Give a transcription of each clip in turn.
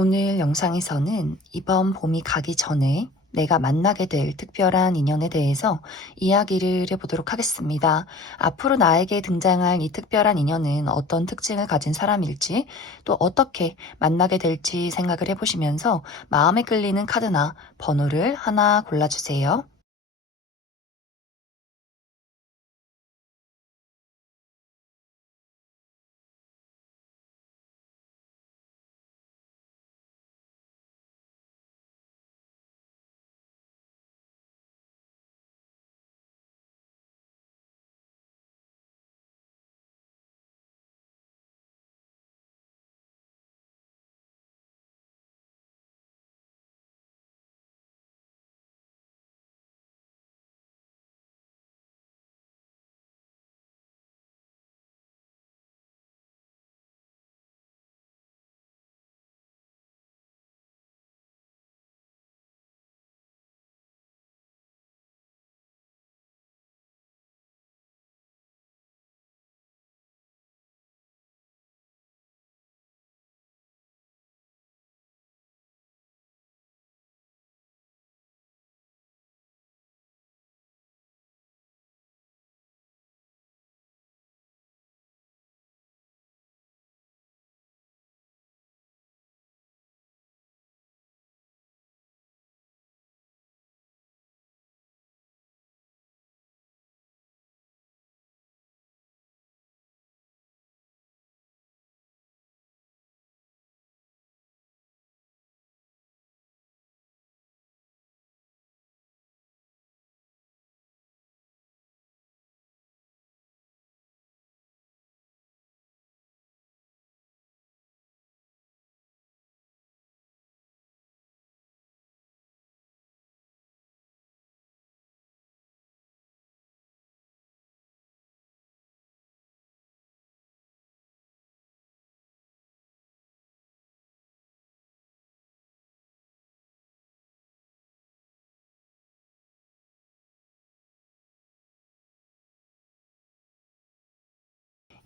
오늘 영상에서는 이번 봄이 가기 전에 내가 만나게 될 특별한 인연에 대해서 이야기를 해보도록 하겠습니다. 앞으로 나에게 등장할 이 특별한 인연은 어떤 특징을 가진 사람일지, 또 어떻게 만나게 될지 생각을 해보시면서 마음에 끌리는 카드나 번호를 하나 골라주세요.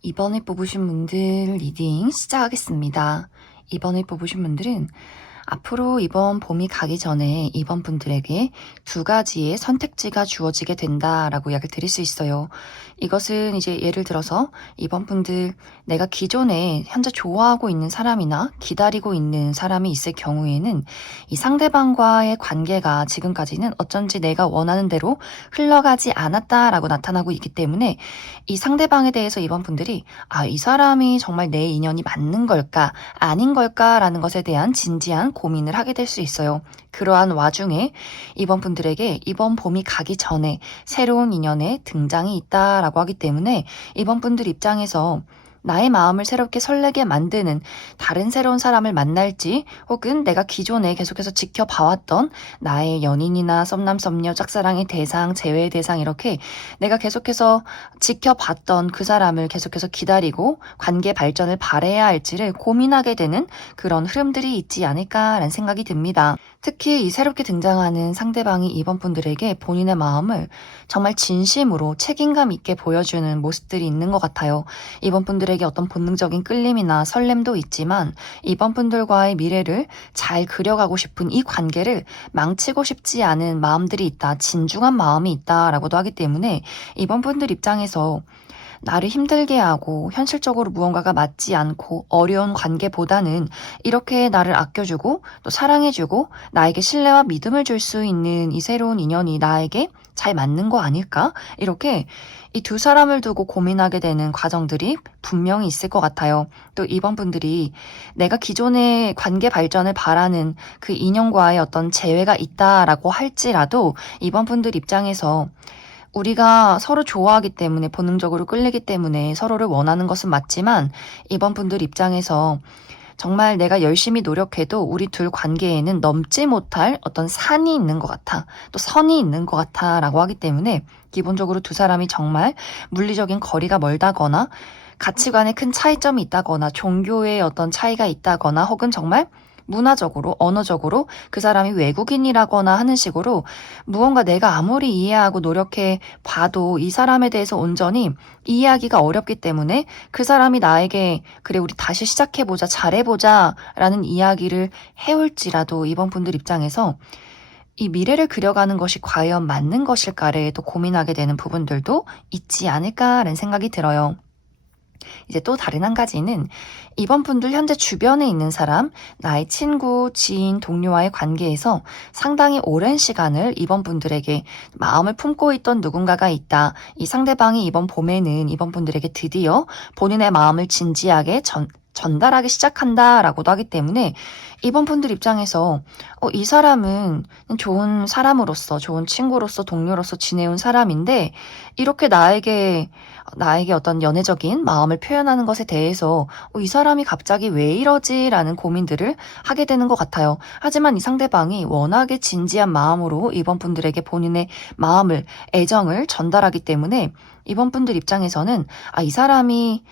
이번에 뽑으신 분들 리딩 시작하겠습니다. 이번에 뽑으신 분들은 앞으로 이번 봄이 가기 전에 이번 분들에게 두 가지의 선택지가 주어지게 된다라고 이야기를 드릴 수 있어요. 이것은 이제 예를 들어서 이번 분들 내가 기존에 현재 좋아하고 있는 사람이나 기다리고 있는 사람이 있을 경우에는 이 상대방과의 관계가 지금까지는 어쩐지 내가 원하는 대로 흘러가지 않았다라고 나타나고 있기 때문에 이 상대방에 대해서 이번 분들이 이 사람이 정말 내 인연이 맞는 걸까 아닌 걸까라는 것에 대한 진지한 고민을 하게 될 수 있어요. 그러한 와중에 이번 분들에게 이번 봄이 가기 전에 새로운 인연의 등장이 있다라고 하기 때문에 이번 분들 입장에서 나의 마음을 새롭게 설레게 만드는 다른 새로운 사람을 만날지 혹은 내가 기존에 계속해서 지켜봐왔던 나의 연인이나 썸남 썸녀 짝사랑의 대상 재회의 대상 이렇게 내가 계속해서 지켜봤던 그 사람을 계속해서 기다리고 관계 발전을 바라야 할지를 고민하게 되는 그런 흐름들이 있지 않을까라는 생각이 듭니다. 특히 이 새롭게 등장하는 상대방이 이번 분들에게 본인의 마음을 정말 진심으로 책임감 있게 보여주는 모습들이 있는 것 같아요. 이번 분들에게 어떤 본능적인 끌림이나 설렘도 있지만 이번 분들과의 미래를 잘 그려가고 싶은 이 관계를 망치고 싶지 않은 마음들이 있다. 진중한 마음이 있다라고도 하기 때문에 이번 분들 입장에서 나를 힘들게 하고 현실적으로 무언가가 맞지 않고 어려운 관계보다는 이렇게 나를 아껴주고 또 사랑해주고 나에게 신뢰와 믿음을 줄 수 있는 이 새로운 인연이 나에게 잘 맞는 거 아닐까? 이렇게 이 두 사람을 두고 고민하게 되는 과정들이 분명히 있을 것 같아요. 또 이번 분들이 내가 기존의 관계 발전을 바라는 그 인연과의 어떤 재회가 있다라고 할지라도 이번 분들 입장에서 우리가 서로 좋아하기 때문에 본능적으로 끌리기 때문에 서로를 원하는 것은 맞지만 이번 분들 입장에서 정말 내가 열심히 노력해도 우리 둘 관계에는 넘지 못할 어떤 산이 있는 것 같아. 또 선이 있는 것 같아 라고 하기 때문에 기본적으로 두 사람이 정말 물리적인 거리가 멀다거나 가치관에 큰 차이점이 있다거나 종교의 어떤 차이가 있다거나 혹은 정말 문화적으로, 언어적으로 그 사람이 외국인이라거나 하는 식으로 무언가 내가 아무리 이해하고 노력해 봐도 이 사람에 대해서 온전히 이해하기가 어렵기 때문에 그 사람이 나에게 그래 우리 다시 시작해보자 잘해보자 라는 이야기를 해올지라도 이번 분들 입장에서 이 미래를 그려가는 것이 과연 맞는 것일까를 또 고민하게 되는 부분들도 있지 않을까라는 생각이 들어요. 이제 또 다른 한 가지는 이번 분들 현재 주변에 있는 사람, 나의 친구, 지인, 동료와의 관계에서 상당히 오랜 시간을 이번 분들에게 마음을 품고 있던 누군가가 있다. 이 상대방이 이번 봄에는 이번 분들에게 드디어 본인의 마음을 진지하게 전달하기 시작한다라고도 하기 때문에 이번 분들 입장에서 이 사람은 좋은 사람으로서, 좋은 친구로서, 동료로서 지내온 사람인데 이렇게 나에게 어떤 연애적인 마음을 표현하는 것에 대해서 이 사람이 갑자기 왜 이러지? 라는 고민들을 하게 되는 것 같아요. 하지만 이 상대방이 워낙에 진지한 마음으로 이번 분들에게 본인의 마음을, 애정을 전달하기 때문에 이번 분들 입장에서는 이 사람이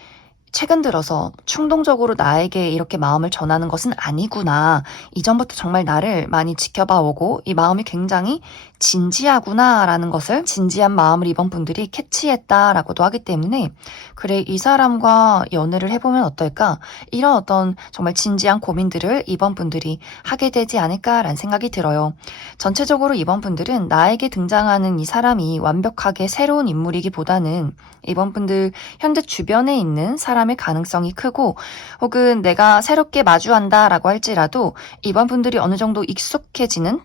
최근 들어서 충동적으로 나에게 이렇게 마음을 전하는 것은 아니구나. 이전부터 정말 나를 많이 지켜봐 오고 이 마음이 굉장히 진지하구나라는 것을 진지한 마음을 이번 분들이 캐치했다라고도 하기 때문에 그래 이 사람과 연애를 해보면 어떨까? 이런 어떤 정말 진지한 고민들을 이번 분들이 하게 되지 않을까라는 생각이 들어요. 전체적으로 이번 분들은 나에게 등장하는 이 사람이 완벽하게 새로운 인물이기보다는 이번 분들 현재 주변에 있는 사람의 가능성이 크고 혹은 내가 새롭게 마주한다라고 할지라도 이번 분들이 어느 정도 익숙해지는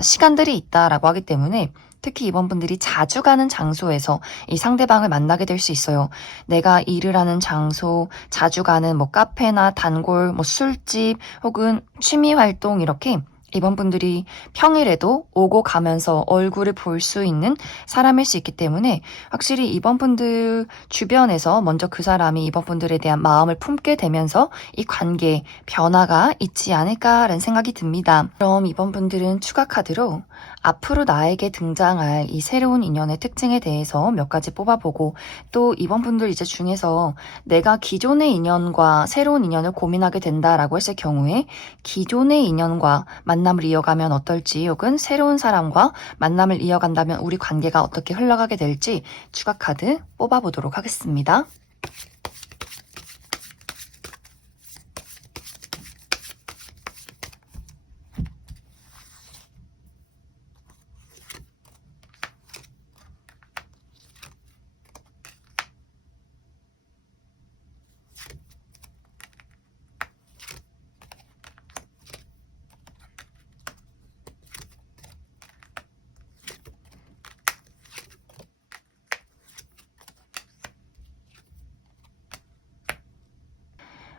시간들이 있다라고 하기 때문에 특히 이번 분들이 자주 가는 장소에서 이 상대방을 만나게 될 수 있어요. 내가 일을 하는 장소, 자주 가는 카페나 단골, 술집 혹은 취미 활동 이렇게 이번 분들이 평일에도 오고 가면서 얼굴을 볼 수 있는 사람일 수 있기 때문에 확실히 이번 분들 주변에서 먼저 그 사람이 이번 분들에 대한 마음을 품게 되면서 이 관계에 변화가 있지 않을까라는 생각이 듭니다. 그럼 이번 분들은 추가 카드로 앞으로 나에게 등장할 이 새로운 인연의 특징에 대해서 몇 가지 뽑아보고 또 이번 분들 이제 중에서 내가 기존의 인연과 새로운 인연을 고민하게 된다라고 했을 경우에 기존의 인연과 만남을 이어가면 어떨지 혹은 새로운 사람과 만남을 이어간다면 우리 관계가 어떻게 흘러가게 될지 추가 카드 뽑아보도록 하겠습니다.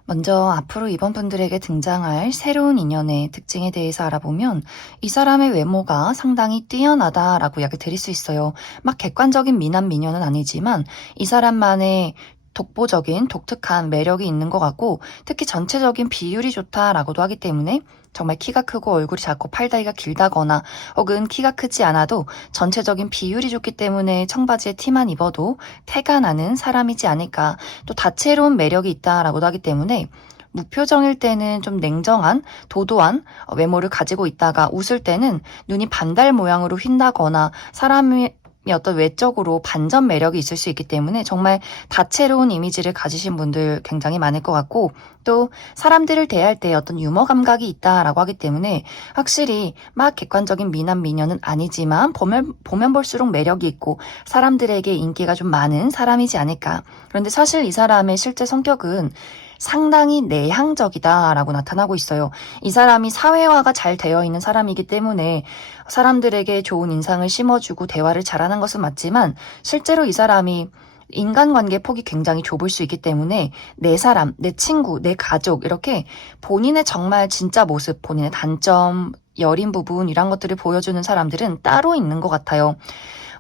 먼저 앞으로 이번 분들에게 등장할 새로운 인연의 특징에 대해서 알아보면 이 사람의 외모가 상당히 뛰어나다라고 이야기 드릴 수 있어요. 막 객관적인 미남 미녀는 아니지만 이 사람만의 독보적인 독특한 매력이 있는 것 같고 특히 전체적인 비율이 좋다라고도 하기 때문에 정말 키가 크고 얼굴이 작고 팔다리가 길다거나 혹은 키가 크지 않아도 전체적인 비율이 좋기 때문에 청바지에 티만 입어도 태가 나는 사람이지 않을까. 또 다채로운 매력이 있다라고도 하기 때문에 무표정일 때는 좀 냉정한 도도한 외모를 가지고 있다가 웃을 때는 눈이 반달 모양으로 휜다거나 사람이 어떤 외적으로 반전 매력이 있을 수 있기 때문에 정말 다채로운 이미지를 가지신 분들 굉장히 많을 것 같고 또 사람들을 대할 때 어떤 유머 감각이 있다라고 하기 때문에 확실히 막 객관적인 미남 미녀는 아니지만 보면 볼수록 매력이 있고 사람들에게 인기가 좀 많은 사람이지 않을까. 그런데 사실 이 사람의 실제 성격은 상당히 내향적이다라고 나타나고 있어요. 이 사람이 사회화가 잘 되어 있는 사람이기 때문에 사람들에게 좋은 인상을 심어주고 대화를 잘하는 것은 맞지만 실제로 이 사람이 인간관계 폭이 굉장히 좁을 수 있기 때문에 내 사람, 내 친구, 내 가족 이렇게 본인의 정말 진짜 모습, 본인의 단점, 여린 부분 이런 것들을 보여주는 사람들은 따로 있는 것 같아요.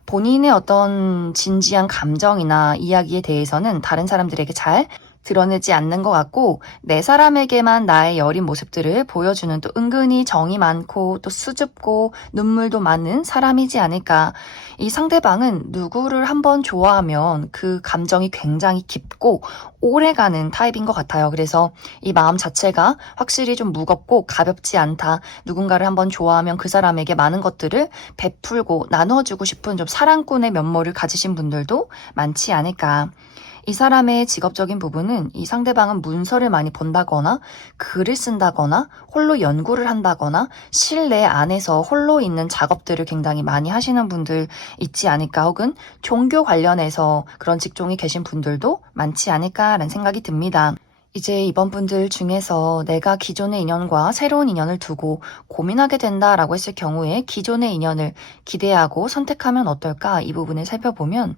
본인의 어떤 진지한 감정이나 이야기에 대해서는 다른 사람들에게 잘 드러내지 않는 것 같고 내 사람에게만 나의 여린 모습들을 보여주는 또 은근히 정이 많고 또 수줍고 눈물도 많은 사람이지 않을까. 이 상대방은 누구를 한번 좋아하면 그 감정이 굉장히 깊고 오래가는 타입인 것 같아요. 그래서 이 마음 자체가 확실히 좀 무겁고 가볍지 않다. 누군가를 한번 좋아하면 그 사람에게 많은 것들을 베풀고 나눠주고 싶은 좀 사랑꾼의 면모를 가지신 분들도 많지 않을까. 이 사람의 직업적인 부분은 이 상대방은 문서를 많이 본다거나 글을 쓴다거나 홀로 연구를 한다거나 실내 안에서 홀로 있는 작업들을 굉장히 많이 하시는 분들 있지 않을까, 혹은 종교 관련해서 그런 직종이 계신 분들도 많지 않을까라는 생각이 듭니다. 이제 이번 분들 중에서 내가 기존의 인연과 새로운 인연을 두고 고민하게 된다라고 했을 경우에 기존의 인연을 기대하고 선택하면 어떨까, 이 부분을 살펴보면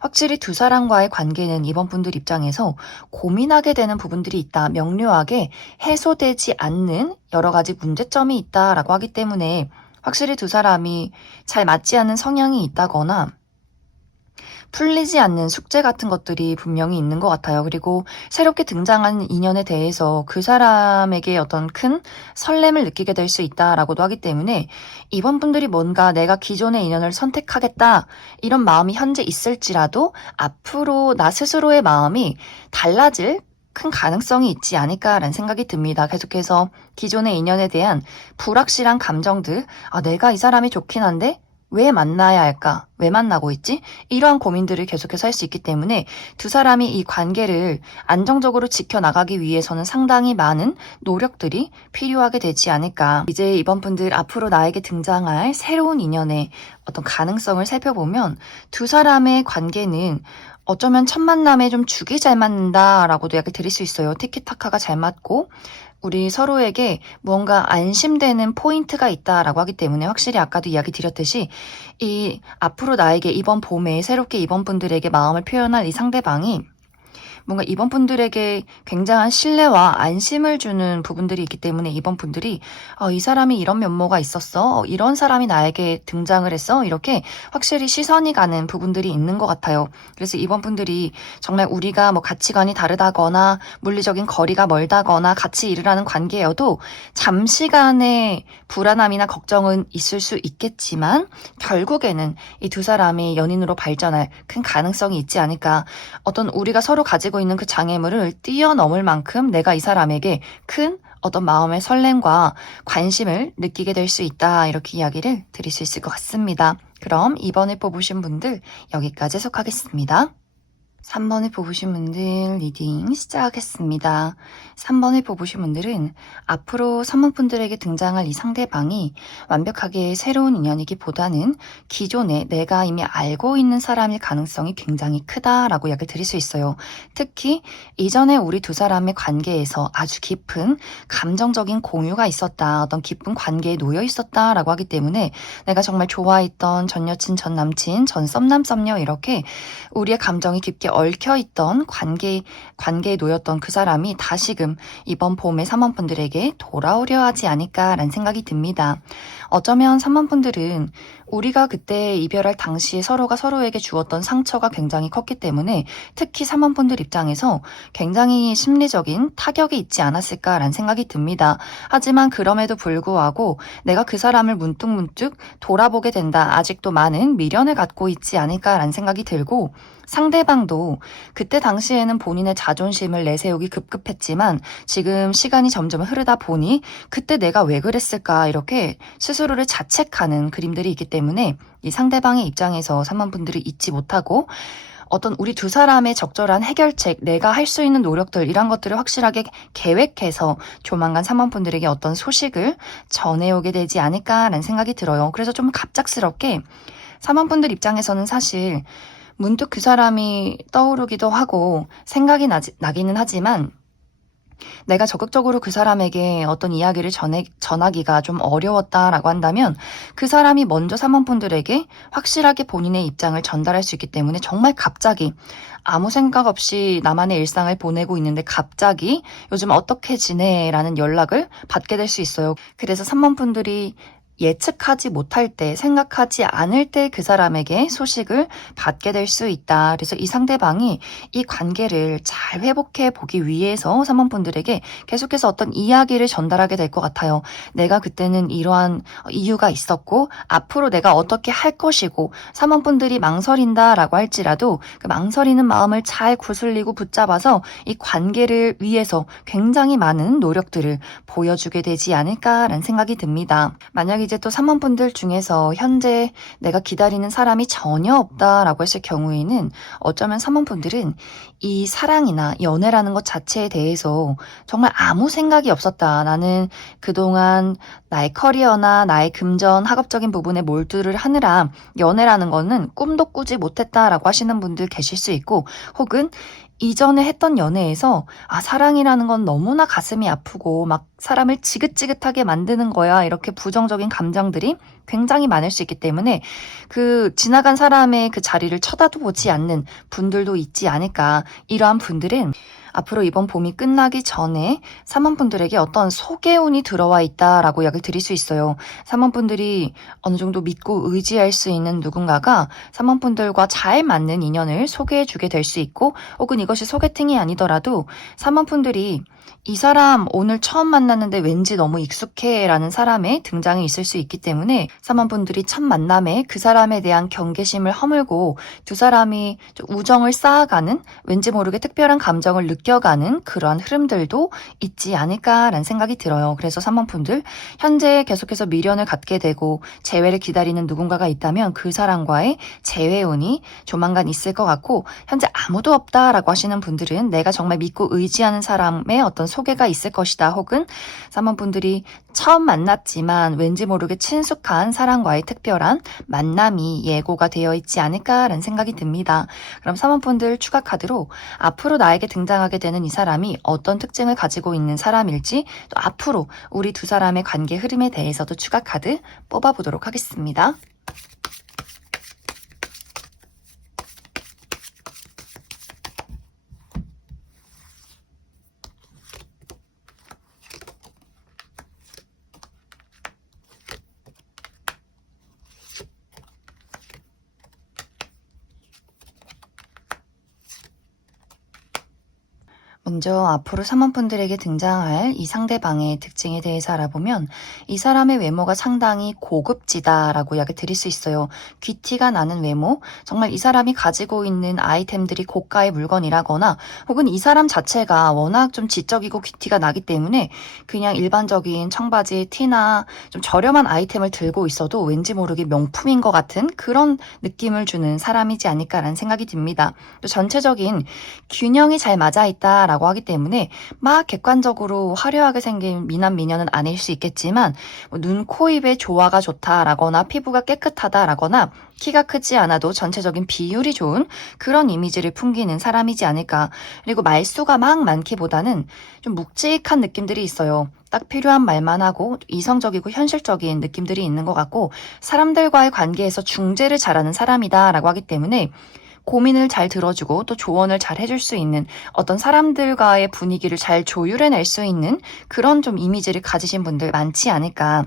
확실히 두 사람과의 관계는 이번 분들 입장에서 고민하게 되는 부분들이 있다. 명료하게 해소되지 않는 여러 가지 문제점이 있다라고 하기 때문에 확실히 두 사람이 잘 맞지 않는 성향이 있다거나 풀리지 않는 숙제 같은 것들이 분명히 있는 것 같아요. 그리고 새롭게 등장한 인연에 대해서 그 사람에게 어떤 큰 설렘을 느끼게 될 수 있다라고도 하기 때문에 이번 분들이 뭔가 내가 기존의 인연을 선택하겠다 이런 마음이 현재 있을지라도 앞으로 나 스스로의 마음이 달라질 큰 가능성이 있지 않을까라는 생각이 듭니다. 계속해서 기존의 인연에 대한 불확실한 감정들, 내가 이 사람이 좋긴 한데 왜 만나야 할까? 왜 만나고 있지? 이러한 고민들을 계속해서 할 수 있기 때문에 두 사람이 이 관계를 안정적으로 지켜나가기 위해서는 상당히 많은 노력들이 필요하게 되지 않을까. 이제 이번 분들 앞으로 나에게 등장할 새로운 인연의 어떤 가능성을 살펴보면 두 사람의 관계는 어쩌면 첫 만남에 좀 죽이 잘 맞는다라고도 약간 들을 수 있어요. 티키타카가 잘 맞고 우리 서로에게 무언가 안심되는 포인트가 있다라고 하기 때문에 확실히 아까도 이야기 드렸듯이 이 앞으로 나에게 이번 봄에 새롭게 이번 분들에게 마음을 표현할 이 상대방이 뭔가 이번 분들에게 굉장한 신뢰와 안심을 주는 부분들이 있기 때문에 이번 분들이 이 사람이 이런 면모가 있었어, 이런 사람이 나에게 등장을 했어, 이렇게 확실히 시선이 가는 부분들이 있는 것 같아요. 그래서 이번 분들이 정말 우리가 뭐 가치관이 다르다거나 물리적인 거리가 멀다거나 같이 일을 하는 관계여도 잠시간의 불안함이나 걱정은 있을 수 있겠지만 결국에는 이 두 사람이 연인으로 발전할 큰 가능성이 있지 않을까. 어떤 우리가 서로 가지고 있는 그 장애물을 뛰어넘을 만큼 내가 이 사람에게 큰 어떤 마음의 설렘과 관심을 느끼게 될 수 있다, 이렇게 이야기를 드릴 수 있을 것 같습니다. 그럼 2번을 뽑으신 분들 여기까지 해석하겠습니다. 3번을 뽑으신 분들 리딩 시작하겠습니다. 3번을 뽑으신 분들은 앞으로 선물분들에게 등장할 이 상대방이 완벽하게 새로운 인연이기보다는 기존에 내가 이미 알고 있는 사람일 가능성이 굉장히 크다라고 이야기를 드릴 수 있어요. 특히 이전에 우리 두 사람의 관계에서 아주 깊은 감정적인 공유가 있었다, 어떤 깊은 관계에 놓여 있었다라고 하기 때문에 내가 정말 좋아했던 전 여친, 전 남친, 전 썸남, 썸녀 이렇게 우리의 감정이 깊게 얽혀있던 관계에 놓였던 그 사람이 다시금 이번 봄에 3번분들에게 돌아오려 하지 않을까라는 생각이 듭니다. 어쩌면 3번분들은 우리가 그때 이별할 당시에 서로가 서로에게 주었던 상처가 굉장히 컸기 때문에 특히 3번분들 입장에서 굉장히 심리적인 타격이 있지 않았을까라는 생각이 듭니다. 하지만 그럼에도 불구하고 내가 그 사람을 문득문득 돌아보게 된다, 아직도 많은 미련을 갖고 있지 않을까라는 생각이 들고, 상대방도 그때 당시에는 본인의 자존심을 내세우기 급급했지만 지금 시간이 점점 흐르다 보니 그때 내가 왜 그랬을까, 이렇게 스스로를 자책하는 그림들이 있기 때문에 이 상대방의 입장에서 3번분들이 잊지 못하고 어떤 우리 두 사람의 적절한 해결책, 내가 할 수 있는 노력들, 이런 것들을 확실하게 계획해서 조만간 3번분들에게 어떤 소식을 전해오게 되지 않을까라는 생각이 들어요. 그래서 좀 갑작스럽게 3번분들 입장에서는 사실 문득 그 사람이 떠오르기도 하고 생각이 나기는 하지만 내가 적극적으로 그 사람에게 어떤 이야기를 전하기가 좀 어려웠다라고 한다면 그 사람이 먼저 3번분들에게 확실하게 본인의 입장을 전달할 수 있기 때문에 정말 갑자기 아무 생각 없이 나만의 일상을 보내고 있는데 갑자기 요즘 어떻게 지내? 라는 연락을 받게 될 수 있어요. 그래서 3번분들이 예측하지 못할 때, 생각하지 않을 때 그 사람에게 소식을 받게 될 수 있다. 그래서 이 상대방이 이 관계를 잘 회복해 보기 위해서 사모분들에게 계속해서 어떤 이야기를 전달하게 될 것 같아요. 내가 그때는 이러한 이유가 있었고 앞으로 내가 어떻게 할 것이고, 사모분들이 망설인다라고 할지라도 그 망설이는 마음을 잘 구슬리고 붙잡아서 이 관계를 위해서 굉장히 많은 노력들을 보여주게 되지 않을까라는 생각이 듭니다. 만약 이제 또 사모분들 중에서 현재 내가 기다리는 사람이 전혀 없다라고 했을 경우에는 어쩌면 사모분들은 이 사랑이나 연애라는 것 자체에 대해서 정말 아무 생각이 없었다. 나는 그동안 나의 커리어나 나의 금전, 학업적인 부분에 몰두를 하느라 연애라는 거는 꿈도 꾸지 못했다라고 하시는 분들 계실 수 있고, 혹은 이전에 했던 연애에서 사랑이라는 건 너무나 가슴이 아프고 막 사람을 지긋지긋하게 만드는 거야, 이렇게 부정적인 감정들이 굉장히 많을 수 있기 때문에 그 지나간 사람의 그 자리를 쳐다도 보지 않는 분들도 있지 않을까. 이러한 분들은 앞으로 이번 봄이 끝나기 전에 사모분들에게 어떤 소개운이 들어와 있다라고 이야기를 드릴 수 있어요. 사모분들이 어느 정도 믿고 의지할 수 있는 누군가가 사모분들과 잘 맞는 인연을 소개해주게 될 수 있고, 혹은 이것이 소개팅이 아니더라도 사모분들이 이 사람 오늘 처음 만났는데 왠지 너무 익숙해 라는 사람의 등장이 있을 수 있기 때문에 사모분들이 첫 만남에 그 사람에 대한 경계심을 허물고 두 사람이 좀 우정을 쌓아가는, 왠지 모르게 특별한 감정을 느껴가는 그러한 흐름들도 있지 않을까라는 생각이 들어요. 그래서 사모분들, 현재 계속해서 미련을 갖게 되고 재회를 기다리는 누군가가 있다면 그 사람과의 재회운이 조만간 있을 것 같고, 현재 아무도 없다라고 하시는 분들은 내가 정말 믿고 의지하는 사람의 어떤 소개가 있을 것이다. 혹은 사모분들이 처음 만났지만 왠지 모르게 친숙한 사람과의 특별한 만남이 예고가 되어 있지 않을까라는 생각이 듭니다. 그럼 사모분들 추가 카드로 앞으로 나에게 등장하게 되는 이 사람이 어떤 특징을 가지고 있는 사람일지, 또 앞으로 우리 두 사람의 관계 흐름에 대해서도 추가 카드 뽑아보도록 하겠습니다. 먼저 앞으로 사모분들에게 등장할 이 상대방의 특징에 대해서 알아보면, 이 사람의 외모가 상당히 고급지다라고 이야기 드릴 수 있어요. 귀티가 나는 외모, 정말 이 사람이 가지고 있는 아이템들이 고가의 물건이라거나, 혹은 이 사람 자체가 워낙 좀 지적이고 귀티가 나기 때문에 그냥 일반적인 청바지, 티나 좀 저렴한 아이템을 들고 있어도 왠지 모르게 명품인 것 같은 그런 느낌을 주는 사람이지 않을까라는 생각이 듭니다. 또 전체적인 균형이 잘 맞아 있다라고 하기 때문에 막 객관적으로 화려하게 생긴 미남 미녀는 아닐 수 있겠지만, 눈, 코, 입의 조화가 좋다라거나 피부가 깨끗하다라거나 키가 크지 않아도 전체적인 비율이 좋은 그런 이미지를 풍기는 사람이지 않을까. 그리고 말수가 막 많기보다는 좀 묵직한 느낌들이 있어요. 딱 필요한 말만 하고 이성적이고 현실적인 느낌들이 있는 것 같고, 사람들과의 관계에서 중재를 잘하는 사람이다라고 하기 때문에 고민을 잘 들어주고 또 조언을 잘 해줄 수 있는, 어떤 사람들과의 분위기를 잘 조율해낼 수 있는 그런 좀 이미지를 가지신 분들 많지 않을까.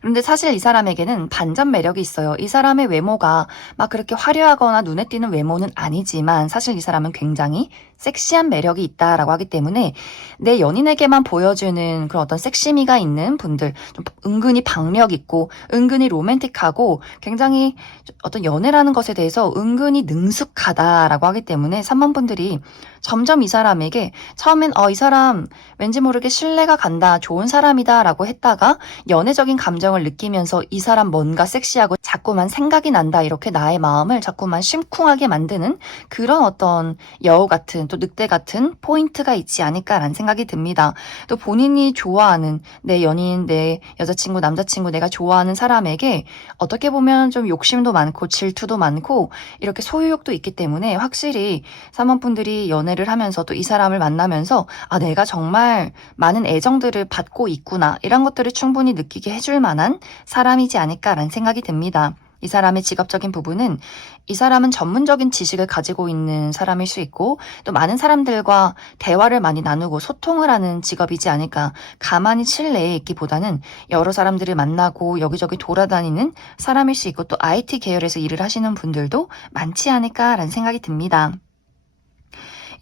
그런데 사실 이 사람에게는 반전 매력이 있어요. 이 사람의 외모가 막 그렇게 화려하거나 눈에 띄는 외모는 아니지만 사실 이 사람은 굉장히 섹시한 매력이 있다라고 하기 때문에 내 연인에게만 보여주는 그런 어떤 섹시미가 있는 분들, 좀 은근히 박력 있고 은근히 로맨틱하고 굉장히 어떤 연애라는 것에 대해서 은근히 능숙하다라고 하기 때문에 3번 분들이 점점 이 사람에게 처음엔 이 사람 왠지 모르게 신뢰가 간다, 좋은 사람이다 라고 했다가 연애적인 감정을 느끼면서 이 사람 뭔가 섹시하고 자꾸만 생각이 난다, 이렇게 나의 마음을 자꾸만 심쿵하게 만드는 그런 어떤 여우 같은, 또 늑대 같은 포인트가 있지 않을까라는 생각이 듭니다. 또 본인이 좋아하는 내 연인, 내 여자친구, 남자친구, 내가 좋아하는 사람에게 어떻게 보면 좀 욕심도 많고 질투도 많고 이렇게 소유욕도 있기 때문에 확실히 사모분들이 연애를 하면서도 이 사람을 만나면서 내가 정말 많은 애정들을 받고 있구나, 이런 것들을 충분히 느끼게 해줄 만한 사람이지 않을까라는 생각이 듭니다. 이 사람의 직업적인 부분은 이 사람은 전문적인 지식을 가지고 있는 사람일 수 있고 또 많은 사람들과 대화를 많이 나누고 소통을 하는 직업이지 않을까. 가만히 실내에 있기보다는 여러 사람들을 만나고 여기저기 돌아다니는 사람일 수 있고 또 IT 계열에서 일을 하시는 분들도 많지 않을까라는 생각이 듭니다.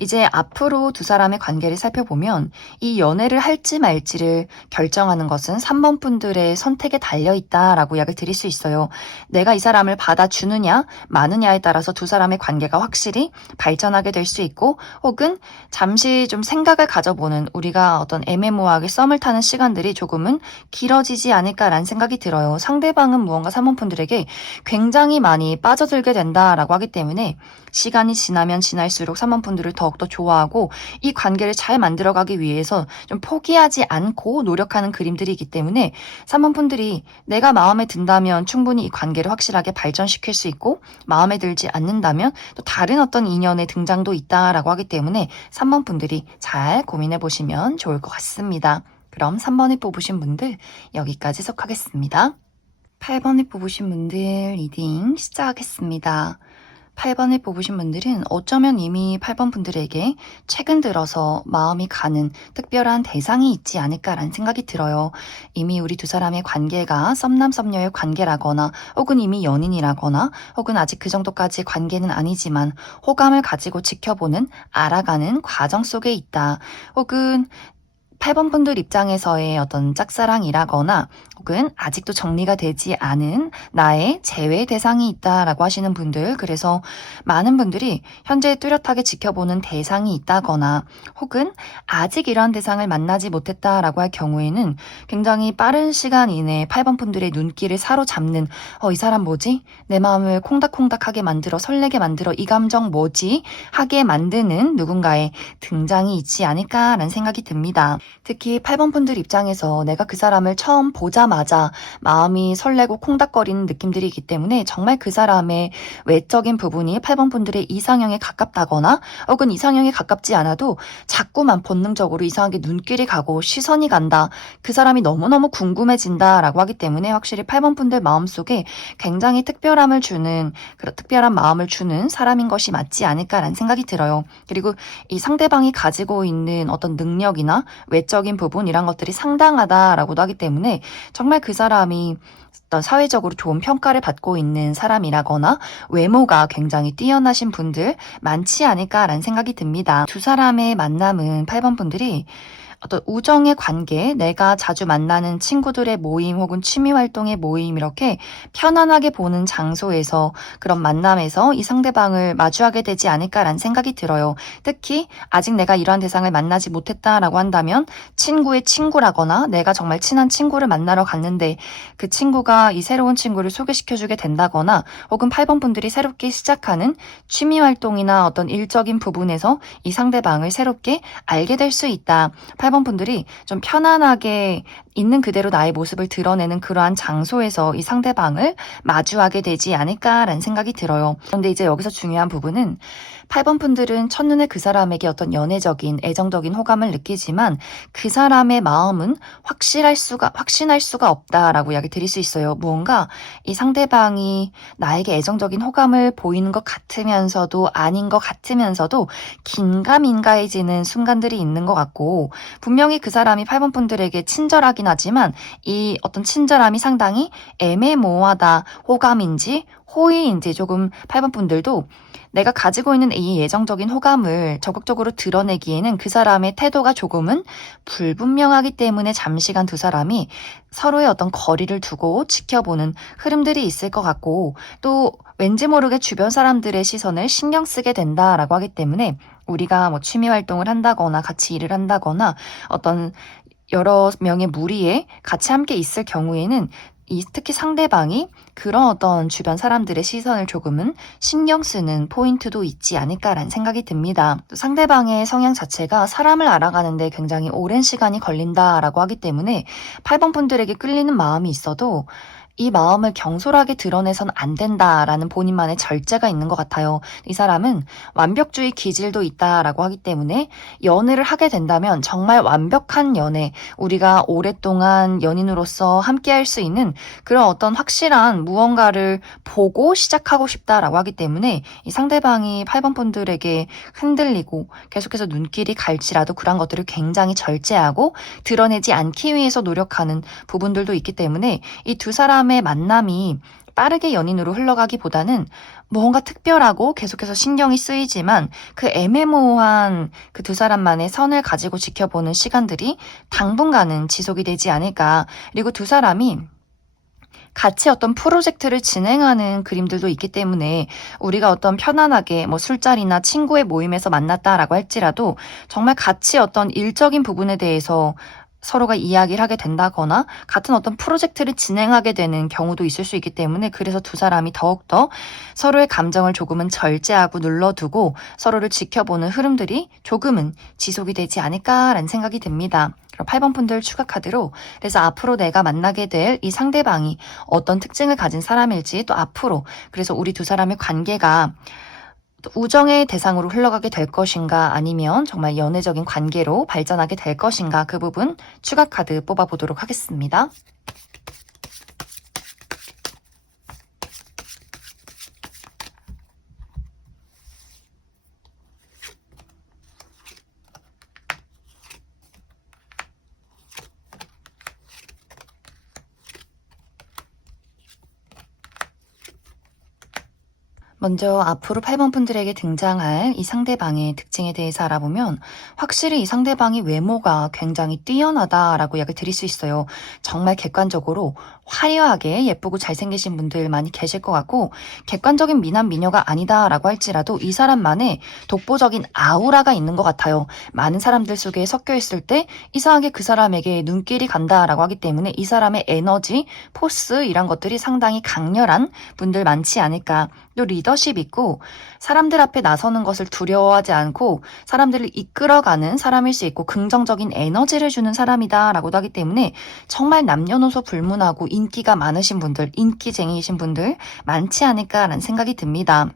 이제 앞으로 두 사람의 관계를 살펴보면 이 연애를 할지 말지를 결정하는 것은 3번 분들의 선택에 달려있다라고 이야기를 드릴 수 있어요. 내가 이 사람을 받아주느냐 마느냐에 따라서 두 사람의 관계가 확실히 발전하게 될 수 있고 혹은 잠시 좀 생각을 가져보는 우리가 어떤 애매모호하게 썸을 타는 시간들이 조금은 길어지지 않을까라는 생각이 들어요. 상대방은 무언가 3번 분들에게 굉장히 많이 빠져들게 된다라고 하기 때문에 시간이 지나면 지날수록 3번 분들을 더욱더 좋아하고 이 관계를 잘 만들어가기 위해서 좀 포기하지 않고 노력하는 그림들이기 때문에 3번 분들이 내가 마음에 든다면 충분히 이 관계를 확실하게 발전시킬 수 있고 마음에 들지 않는다면 또 다른 어떤 인연의 등장도 있다라고 하기 때문에 3번 분들이 잘 고민해 보시면 좋을 것 같습니다. 그럼 3번을 뽑으신 분들 여기까지 속하겠습니다. 8번을 뽑으신 분들 리딩 시작하겠습니다. 8번을 뽑으신 분들은 어쩌면 이미 8번 분들에게 최근 들어서 마음이 가는 특별한 대상이 있지 않을까라는 생각이 들어요. 이미 우리 두 사람의 관계가 썸남썸녀의 관계라거나 혹은 이미 연인이라거나 혹은 아직 그 정도까지 관계는 아니지만 호감을 가지고 지켜보는 알아가는 과정 속에 있다. 혹은 8번 분들 입장에서의 어떤 짝사랑이라거나 혹은 아직도 정리가 되지 않은 나의 재회 대상이 있다라고 하시는 분들, 그래서 많은 분들이 현재 뚜렷하게 지켜보는 대상이 있다거나 혹은 아직 이러한 대상을 만나지 못했다라고 할 경우에는 굉장히 빠른 시간 이내에 8번 분들의 눈길을 사로잡는 이 사람 뭐지? 내 마음을 콩닥콩닥하게 만들어 설레게 만들어 이 감정 뭐지? 하게 만드는 누군가의 등장이 있지 않을까라는 생각이 듭니다. 특히 8번 분들 입장에서 내가 그 사람을 처음 보자마자 마음이 설레고 콩닥거리는 느낌들이 있기 때문에 정말 그 사람의 외적인 부분이 8번 분들의 이상형에 가깝다거나 혹은 이상형에 가깝지 않아도 자꾸만 본능적으로 이상하게 눈길이 가고 시선이 간다. 그 사람이 너무너무 궁금해진다라고 하기 때문에 확실히 8번 분들 마음속에 굉장히 특별함을 주는 그런 특별한 마음을 주는 사람인 것이 맞지 않을까라는 생각이 들어요. 그리고 이 상대방이 가지고 있는 어떤 능력이나 외적인 부분 이런 것들이 상당하다라고도 하기 때문에 정말 그 사람이 어떤 사회적으로 좋은 평가를 받고 있는 사람이라거나 외모가 굉장히 뛰어나신 분들 많지 않을까라는 생각이 듭니다. 두 사람의 만남은 8번 분들이 어떤 우정의 관계, 내가 자주 만나는 친구들의 모임 혹은 취미활동의 모임 이렇게 편안하게 보는 장소에서 그런 만남에서 이 상대방을 마주하게 되지 않을까라는 생각이 들어요. 특히 아직 내가 이러한 대상을 만나지 못했다라고 한다면 친구의 친구라거나 내가 정말 친한 친구를 만나러 갔는데 그 친구가 이 새로운 친구를 소개시켜주게 된다거나 혹은 8번 분들이 새롭게 시작하는 취미활동이나 어떤 일적인 부분에서 이 상대방을 새롭게 알게 될 수 있다. 8번 분들이 좀 편안하게 있는 그대로 나의 모습을 드러내는 그러한 장소에서 이 상대방을 마주하게 되지 않을까라는 생각이 들어요. 그런데 이제 여기서 중요한 부분은 8번 분들은 첫눈에 그 사람에게 어떤 연애적인 애정적인 호감을 느끼지만 그 사람의 마음은 확신할 수가 없다라고 이야기 드릴 수 있어요. 무언가 이 상대방이 나에게 애정적인 호감을 보이는 것 같으면서도 아닌 것 같으면서도 긴가민가해지는 순간들이 있는 것 같고 분명히 그 사람이 8번 분들에게 친절하긴 하지만 이 어떤 친절함이 상당히 애매모호하다. 호감인지 호의인지 조금 8번 분들도 내가 가지고 있는 이 애정적인 호감을 적극적으로 드러내기에는 그 사람의 태도가 조금은 불분명하기 때문에 잠시간 두 사람이 서로의 어떤 거리를 두고 지켜보는 흐름들이 있을 것 같고 또 왠지 모르게 주변 사람들의 시선을 신경 쓰게 된다라고 하기 때문에 우리가 뭐 취미 활동을 한다거나 같이 일을 한다거나 어떤 여러 명의 무리에 같이 함께 있을 경우에는 특히 상대방이 그런 어떤 주변 사람들의 시선을 조금은 신경 쓰는 포인트도 있지 않을까라는 생각이 듭니다. 또 상대방의 성향 자체가 사람을 알아가는데 굉장히 오랜 시간이 걸린다라고 하기 때문에 8번 분들에게 끌리는 마음이 있어도 이 마음을 경솔하게 드러내선 안 된다라는 본인만의 절제가 있는 것 같아요. 이 사람은 완벽주의 기질도 있다라고 하기 때문에 연애를 하게 된다면 정말 완벽한 연애, 우리가 오랫동안 연인으로서 함께 할 수 있는 그런 어떤 확실한 무언가를 보고 시작하고 싶다라고 하기 때문에 이 상대방이 8번 분들에게 흔들리고 계속해서 눈길이 갈지라도 그런 것들을 굉장히 절제하고 드러내지 않기 위해서 노력하는 부분들도 있기 때문에 이 두 사람의 만남이 빠르게 연인으로 흘러가기보다는 뭔가 특별하고 계속해서 신경이 쓰이지만 그 애매모호한 그 두 사람만의 선을 가지고 지켜보는 시간들이 당분간은 지속이 되지 않을까. 그리고 두 사람이 같이 어떤 프로젝트를 진행하는 그림들도 있기 때문에 우리가 어떤 편안하게 뭐 술자리나 친구의 모임에서 만났다라고 할지라도 정말 같이 어떤 일적인 부분에 대해서 서로가 이야기를 하게 된다거나 같은 어떤 프로젝트를 진행하게 되는 경우도 있을 수 있기 때문에 그래서 두 사람이 더욱더 서로의 감정을 조금은 절제하고 눌러두고 서로를 지켜보는 흐름들이 조금은 지속이 되지 않을까라는 생각이 듭니다. 그럼 8번 분들 추가 카드로 그래서 앞으로 내가 만나게 될 이 상대방이 어떤 특징을 가진 사람일지 또 앞으로 그래서 우리 두 사람의 관계가 우정의 대상으로 흘러가게 될 것인가 아니면 정말 연애적인 관계로 발전하게 될 것인가 그 부분 추가 카드 뽑아보도록 하겠습니다. 먼저 앞으로 8번 분들에게 등장할 이 상대방의 특징에 대해서 알아보면 확실히 이 상대방이 외모가 굉장히 뛰어나다라고 이야기를 드릴 수 있어요. 정말 객관적으로 화려하게 예쁘고 잘생기신 분들 많이 계실 것 같고 객관적인 미남 미녀가 아니다라고 할지라도 이 사람만의 독보적인 아우라가 있는 것 같아요. 많은 사람들 속에 섞여 있을 때 이상하게 그 사람에게 눈길이 간다라고 하기 때문에 이 사람의 에너지, 포스 이런 것들이 상당히 강렬한 분들 많지 않을까. 또 리더십 있고 사람들 앞에 나서는 것을 두려워하지 않고 사람들을 이끌어가는 사람일 수 있고 긍정적인 에너지를 주는 사람이다라고도 하기 때문에 정말 남녀노소 불문하고 인기가 많으신 분들, 인기쟁이이신 분들 많지 않을까라는 생각이 듭니다.